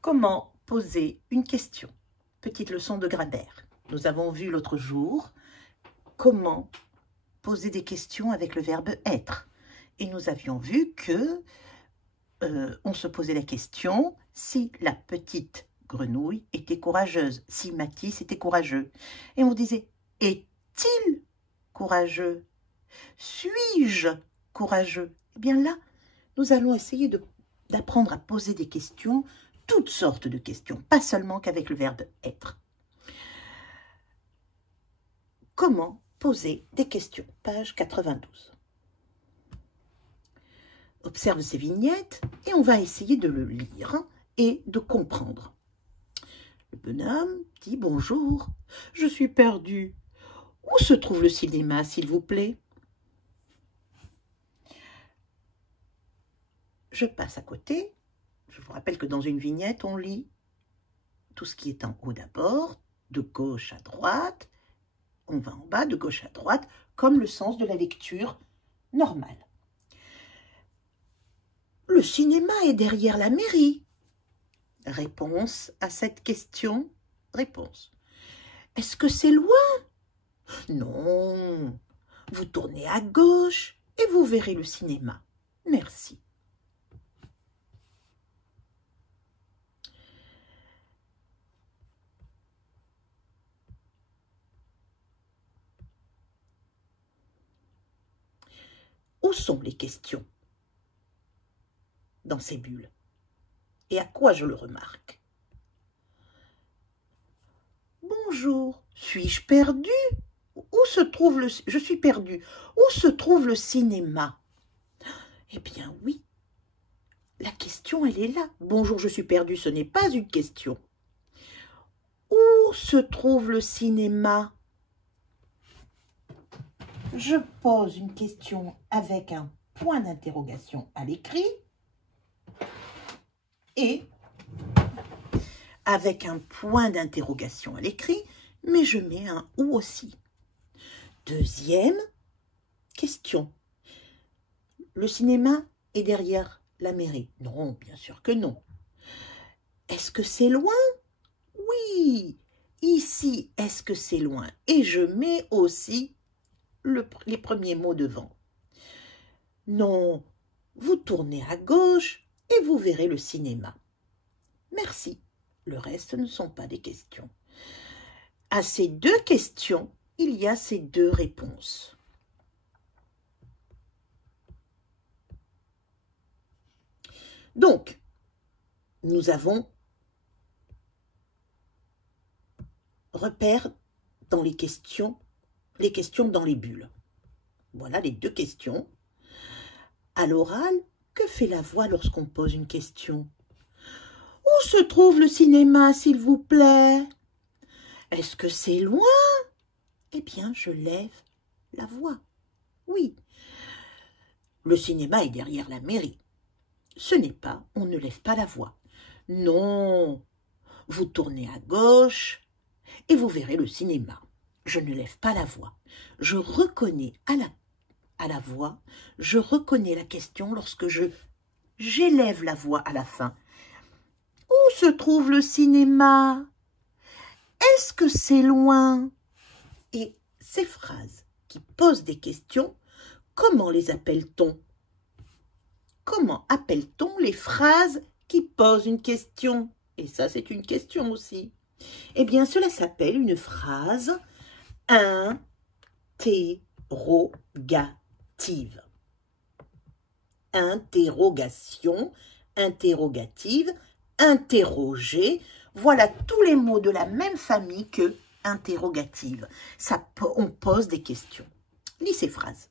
Comment poser une question? Petite leçon de grammaire. Nous avons vu l'autre jour comment poser des questions avec le verbe être. Et nous avions vu que on se posait la question si la petite grenouille était courageuse, si Mathis était courageux. Et on disait, est-il courageux? Suis-je courageux? Eh bien là, nous allons essayer d'apprendre à poser des questions, toutes sortes de questions, pas seulement qu'avec le verbe être. Comment poser des questions? Page 92. Observe ces vignettes et on va essayer de le lire et de comprendre. Le bonhomme dit « Bonjour, je suis perdu. Où se trouve le cinéma, s'il vous plaît ?» Je passe à côté. Je vous rappelle que dans une vignette, on lit tout ce qui est en haut d'abord, de gauche à droite. On va en bas, de gauche à droite, comme le sens de la lecture normale. Le cinéma est derrière la mairie. Réponse à cette question. Réponse. Est-ce que c'est loin? Non. Vous tournez à gauche et vous verrez le cinéma. Merci. Où sont les questions dans ces bulles? Et à quoi je le remarque? Bonjour, suis-je perdu? Où se trouve je suis perdu. Où se trouve le cinéma? Eh bien oui, la question elle est là. Bonjour, je suis perdu, ce n'est pas une question. Où se trouve le cinéma? Je pose une question avec un point d'interrogation à l'écrit et avec un point d'interrogation à l'écrit, mais je mets un « ou » aussi. Deuxième question. Le cinéma est derrière la mairie? Non, bien sûr que non. Est-ce que c'est loin? Oui. Ici, est-ce que c'est loin? Et je mets aussi les premiers mots devant. Non, vous tournez à gauche et vous verrez le cinéma. Merci. Le reste ne sont pas des questions. À ces deux questions, il y a ces deux réponses. Donc, nous avons repère dans les questions dans les bulles. Voilà les deux questions. À l'oral, que fait la voix lorsqu'on pose une question? Où se trouve le cinéma, s'il vous plaît? Est-ce que c'est loin? Eh bien, je lève la voix. Oui. Le cinéma est derrière la mairie. Ce n'est pas, on ne lève pas la voix. Non. Vous tournez à gauche et vous verrez le cinéma. Je ne lève pas la voix. Je reconnais à la voix, je reconnais la question lorsque j'élève la voix à la fin. Où se trouve le cinéma? Est-ce que c'est loin? Et ces phrases qui posent des questions, comment les appelle-t-on? Comment appelle-t-on les phrases qui posent une question? Et ça, c'est une question aussi. Eh bien, cela s'appelle une phrase interrogative. Interrogation, interrogative, interroger. Voilà tous les mots de la même famille que interrogative. On pose des questions. Lis ces phrases.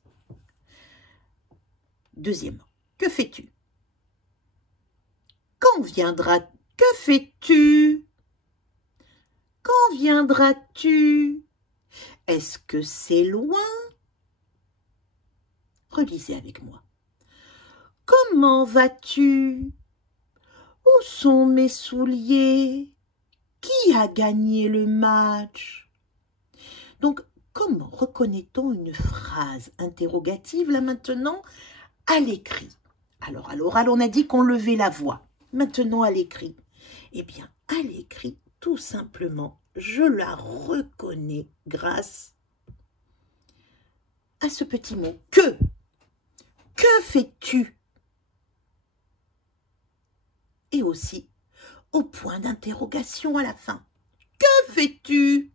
Deuxièmement, que fais-tu? Quand viendras? Que fais-tu? Quand viendras-tu? Est-ce que c'est loin? Relisez avec moi. Comment vas-tu? Où sont mes souliers? Qui a gagné le match? Donc, comment reconnaît-on une phrase interrogative, là maintenant, à l'écrit? Alors, à l'oral, on a dit qu'on levait la voix. Maintenant, à l'écrit. Eh bien, à l'écrit, tout simplement, je la reconnais grâce à ce petit mot « que ». Que fais-tu? Et aussi au point d'interrogation à la fin. Que fais-tu?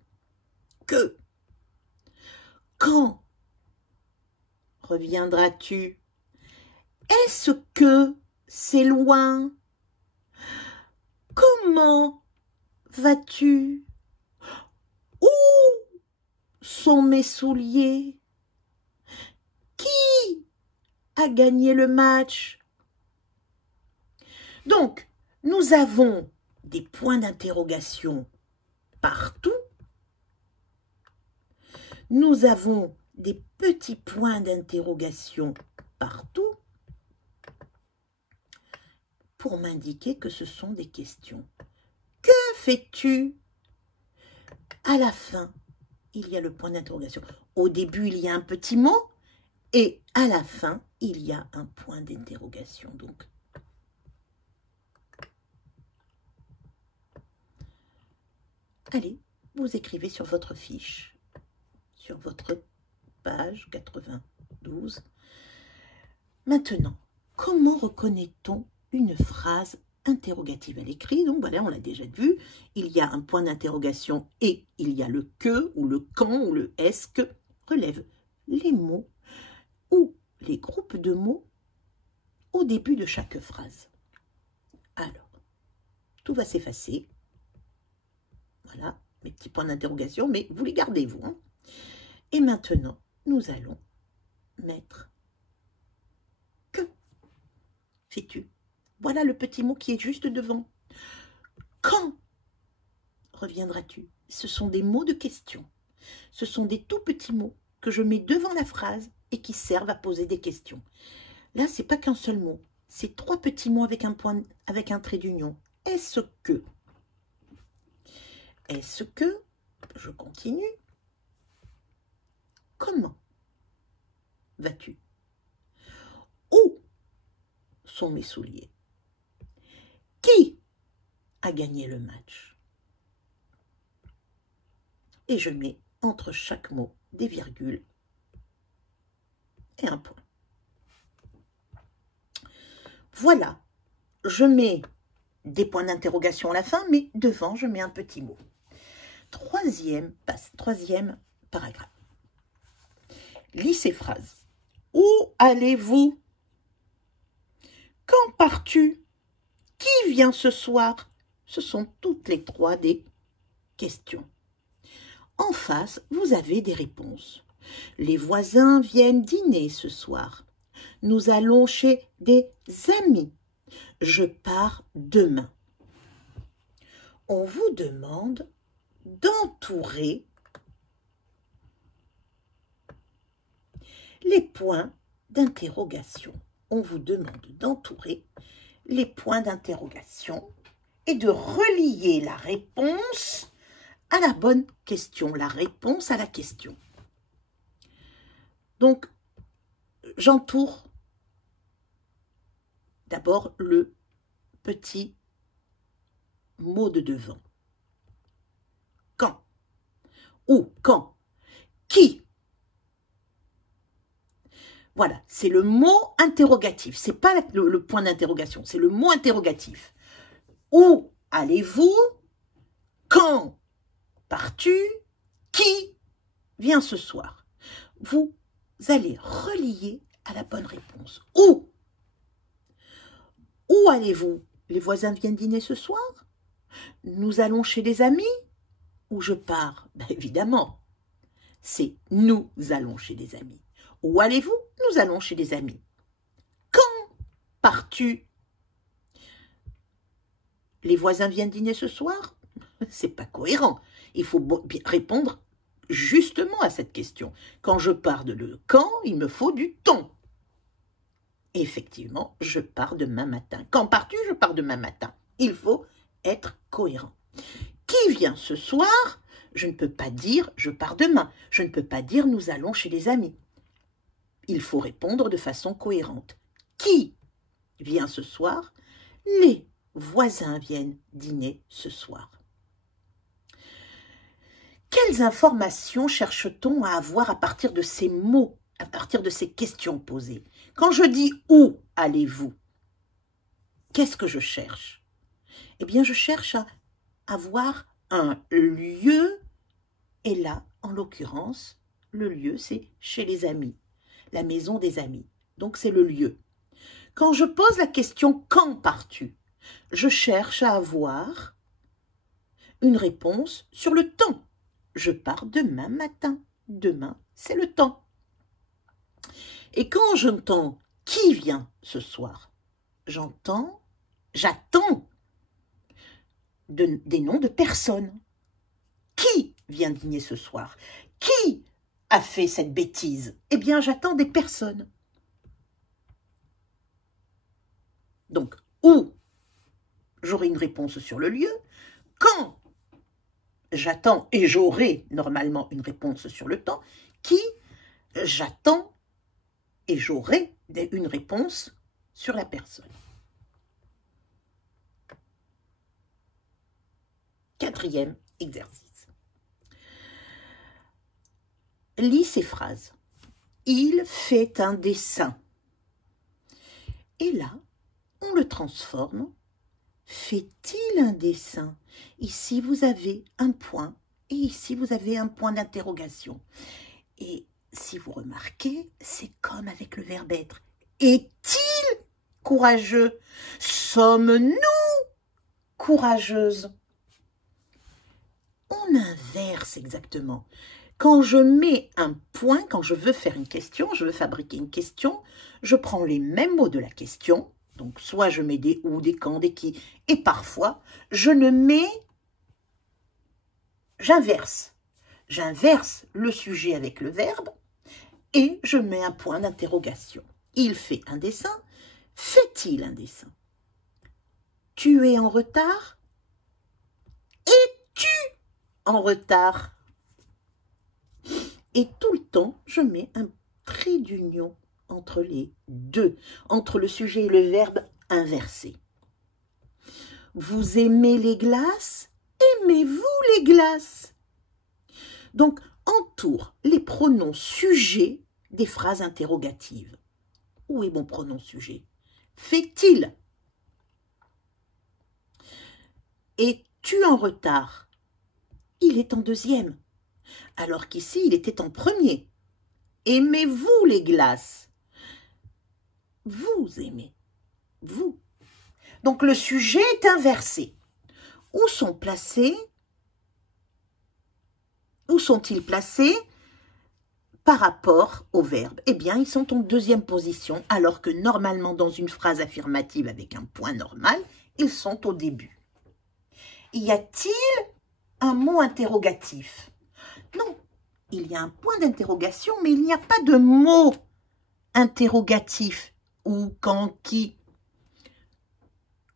Que? Quand reviendras-tu? Est-ce que c'est loin? Comment vas-tu? Où sont mes souliers? Qui a gagné le match? Donc, nous avons des points d'interrogation partout. Nous avons des petits points d'interrogation partout pour m'indiquer que ce sont des questions. Que fais-tu? À la fin, il y a le point d'interrogation. Au début, il y a un petit mot et à la fin, il y a un point d'interrogation. Donc, allez, vous écrivez sur votre fiche, sur votre page 92. Maintenant, comment reconnaît-on une phrase interrogative à l'écrit? Donc voilà, on l'a déjà vu, il y a un point d'interrogation et il y a le que ou le quand ou le est-ce que. Relève les mots ou les groupes de mots au début de chaque phrase. Alors, tout va s'effacer. Voilà, mes petits points d'interrogation, mais vous les gardez, vous. Hein. Et maintenant, nous allons mettre que fais-tu? Voilà le petit mot qui est juste devant. Quand reviendras-tu? Ce sont des mots de question. Ce sont des tout petits mots que je mets devant la phrase et qui servent à poser des questions. Là, c'est pas qu'un seul mot. C'est trois petits mots avec un point, avec un trait d'union. Est-ce que? Est-ce que? Je continue. Comment vas-tu? Où sont mes souliers? Qui a gagné le match? Et je mets entre chaque mot des virgules et un point. Voilà, je mets des points d'interrogation à la fin, mais devant, je mets un petit mot. Troisième paragraphe. Lis ces phrases. Où allez-vous? Quand pars-tu? Qui vient ce soir? Ce sont toutes les trois des questions. En face, vous avez des réponses. Les voisins viennent dîner ce soir. Nous allons chez des amis. Je pars demain. On vous demande d'entourer les points d'interrogation. On vous demande d'entourer les points d'interrogation et de relier la réponse à la bonne question, la réponse à la question. Donc, j'entoure d'abord le petit mot de devant. Quand? Où? Quand? Qui? Voilà, c'est le mot interrogatif. Ce n'est pas le point d'interrogation, c'est le mot interrogatif. Où allez-vous? Quand pars-tu? Qui vient ce soir? Vous allez relier à la bonne réponse. Où? Où allez-vous? Les voisins viennent dîner ce soir? Nous allons chez des amis? Où je pars? Ben évidemment, c'est nous allons chez des amis. Où allez-vous? Nous allons chez des amis. Quand pars-tu? Les voisins viennent dîner ce soir? C'est pas cohérent. Il faut répondre justement à cette question. Quand je pars de le quand, il me faut du ton. Effectivement, je pars demain matin. Quand pars-tu? Je pars demain matin. Il faut être cohérent. Qui vient ce soir? Je ne peux pas dire je pars demain. Je ne peux pas dire nous allons chez les amis. Il faut répondre de façon cohérente. Qui vient ce soir? Les voisins viennent dîner ce soir. Quelles informations cherche-t-on à avoir à partir de ces mots, à partir de ces questions posées? Quand je dis « Où allez-vous » qu'est-ce que je cherche? Eh bien, je cherche à avoir un lieu, et là, en l'occurrence, le lieu, c'est chez les amis, la maison des amis. Donc, c'est le lieu. Quand je pose la question « Quand pars-tu » je cherche à avoir une réponse sur le temps. Je pars demain matin. Demain, c'est le temps. Et quand j'entends « Qui vient ce soir » j'attends des noms de personnes. Qui vient dîner ce soir? Qui a fait cette bêtise? Eh bien, j'attends des personnes. Donc, où j'aurai une réponse sur le lieu, quand j'attends et j'aurai normalement une réponse sur le temps, qui j'attends et j'aurai une réponse sur la personne. Quatrième exercice. Lis ces phrases. Il fait un dessin. Et là, on le transforme. Fait-il un dessin? Ici, vous avez un point et ici, vous avez un point d'interrogation. Et si vous remarquez, c'est comme avec le verbe être. Est-il courageux? Sommes-nous courageuses? On inverse exactement. Quand je mets un point, quand je veux faire une question, je veux fabriquer une question, je prends les mêmes mots de la question, donc soit je mets des ou, des quand, des qui, et parfois je ne mets, j'inverse. J'inverse le sujet avec le verbe et je mets un point d'interrogation. Il fait un dessin, fait-il un dessin? Tu es en retard? Es-tu en retard? Et tout le temps, je mets un trait d'union entre les deux, entre le sujet et le verbe inversé. Vous aimez les glaces? Aimez-vous les glaces? Donc, entoure les pronoms sujets des phrases interrogatives. Où est mon pronom sujet? Fait-il? Es-tu en retard? Il est en deuxième, alors qu'ici, il était en premier. Aimez-vous les glaces? Vous aimez. Vous. Donc, le sujet est inversé. Où sont-ils placés par rapport au verbe? Eh bien, ils sont en deuxième position, alors que normalement, dans une phrase affirmative avec un point normal, ils sont au début. Y a-t-il un mot interrogatif? Non, il y a un point d'interrogation, mais il n'y a pas de mot interrogatif. Où, quand, qui,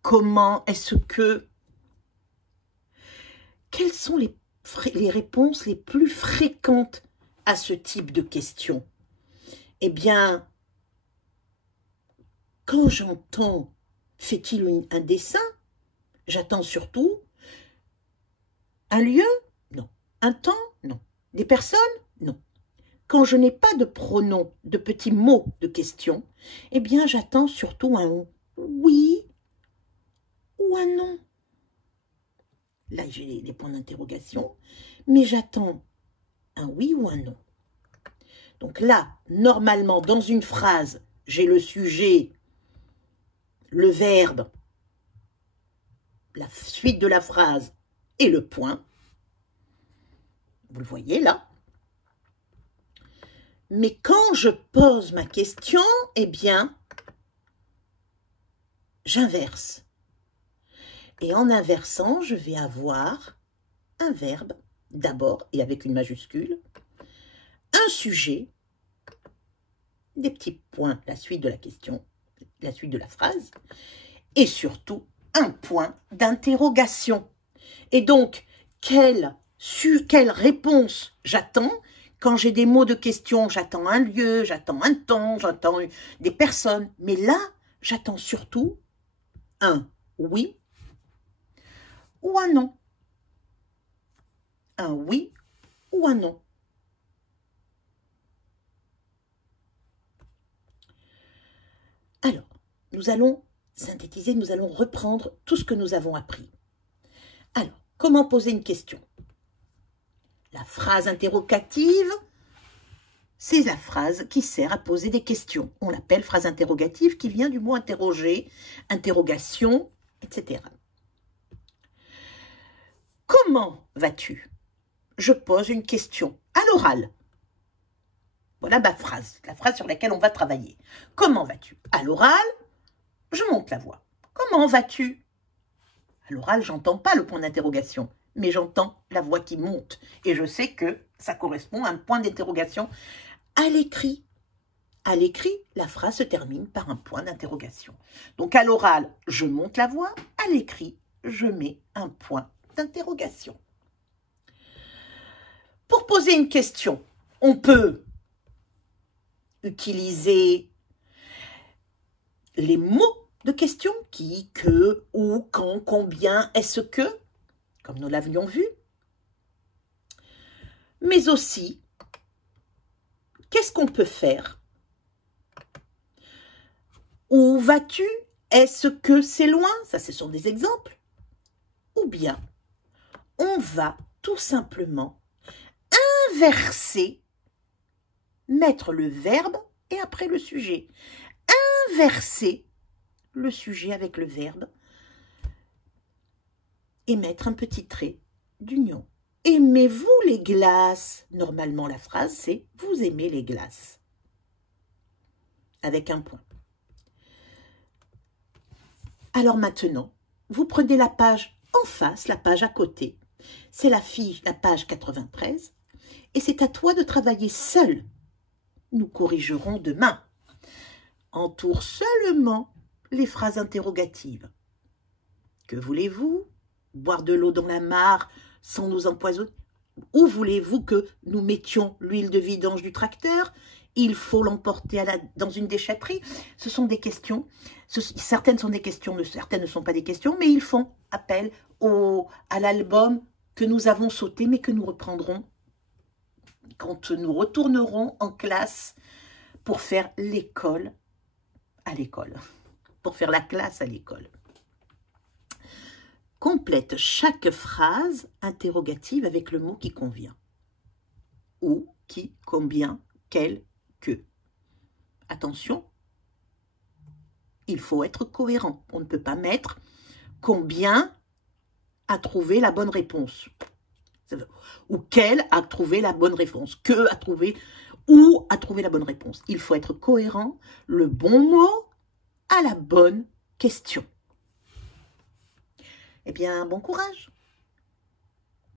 comment, est-ce que... Quelles sont les réponses les plus fréquentes à ce type de questions? Eh bien, quand j'entends « fait-il un dessin ?» j'attends surtout un lieu? Non. Un temps? Non. Des personnes? Non. Quand je n'ai pas de pronom, de petits mots de question, eh bien, j'attends surtout un oui ou un non. Là, j'ai les points d'interrogation, mais j'attends un oui ou un non. Donc là, normalement, dans une phrase, j'ai le sujet, le verbe, la suite de la phrase et le point. Vous le voyez là. Mais quand je pose ma question, eh bien, j'inverse. Et en inversant, je vais avoir un verbe, d'abord, et avec une majuscule, un sujet, des petits points, la suite de la question, la suite de la phrase, et surtout un point d'interrogation. Et donc, quelle réponse j'attends? Quand j'ai des mots de question, j'attends un lieu, j'attends un temps, j'attends des personnes. Mais là, j'attends surtout un oui ou un non. Un oui ou un non. Alors, nous allons synthétiser, nous allons reprendre tout ce que nous avons appris. Alors, comment poser une question? La phrase interrogative, c'est la phrase qui sert à poser des questions. On l'appelle phrase interrogative qui vient du mot interroger, interrogation, etc. Comment vas-tu? Je pose une question à l'oral. Voilà ma phrase, la phrase sur laquelle on va travailler. Comment vas-tu? À l'oral, je monte la voix. Comment vas-tu? À l'oral, j'entends pas le point d'interrogation, mais j'entends la voix qui monte. Et je sais que ça correspond à un point d'interrogation. À l'écrit, la phrase se termine par un point d'interrogation. Donc à l'oral, je monte la voix. À l'écrit, je mets un point d'interrogation. Pour poser une question, on peut utiliser les mots de question, qui, que, où, quand, combien, est-ce que, comme nous l'avions vu. Mais aussi, qu'est-ce qu'on peut faire? Où vas-tu? Est-ce que c'est loin? Ça, ce sont des exemples. Ou bien, on va tout simplement inverser, mettre le verbe et après le sujet. Inverser le sujet avec le verbe et mettre un petit trait d'union. Aimez-vous les glaces? Normalement, la phrase, c'est « Vous aimez les glaces ?» avec un point. Alors maintenant, vous prenez la page en face, la page à côté. C'est la page 93 et c'est à toi de travailler seul. Nous corrigerons demain. Entoure seulement les phrases interrogatives. Que voulez-vous? Boire de l'eau dans la mare sans nous empoisonner? Où voulez-vous que nous mettions l'huile de vidange du tracteur? Il faut l'emporter dans une déchetterie. Ce sont des questions. Certaines sont des questions, certaines ne sont pas des questions, mais ils font appel à l'album que nous avons sauté, mais que nous reprendrons quand nous retournerons en classe pour faire l'école à l'école, pour faire la classe à l'école. Complète chaque phrase interrogative avec le mot qui convient. Où, qui, combien, quel, que. Attention, il faut être cohérent. On ne peut pas mettre combien a trouvé la bonne réponse. Ou quel a trouvé la bonne réponse. Que a trouvé, où a trouvé la bonne réponse. Il faut être cohérent, le bon mot à la bonne question. Eh bien, bon courage!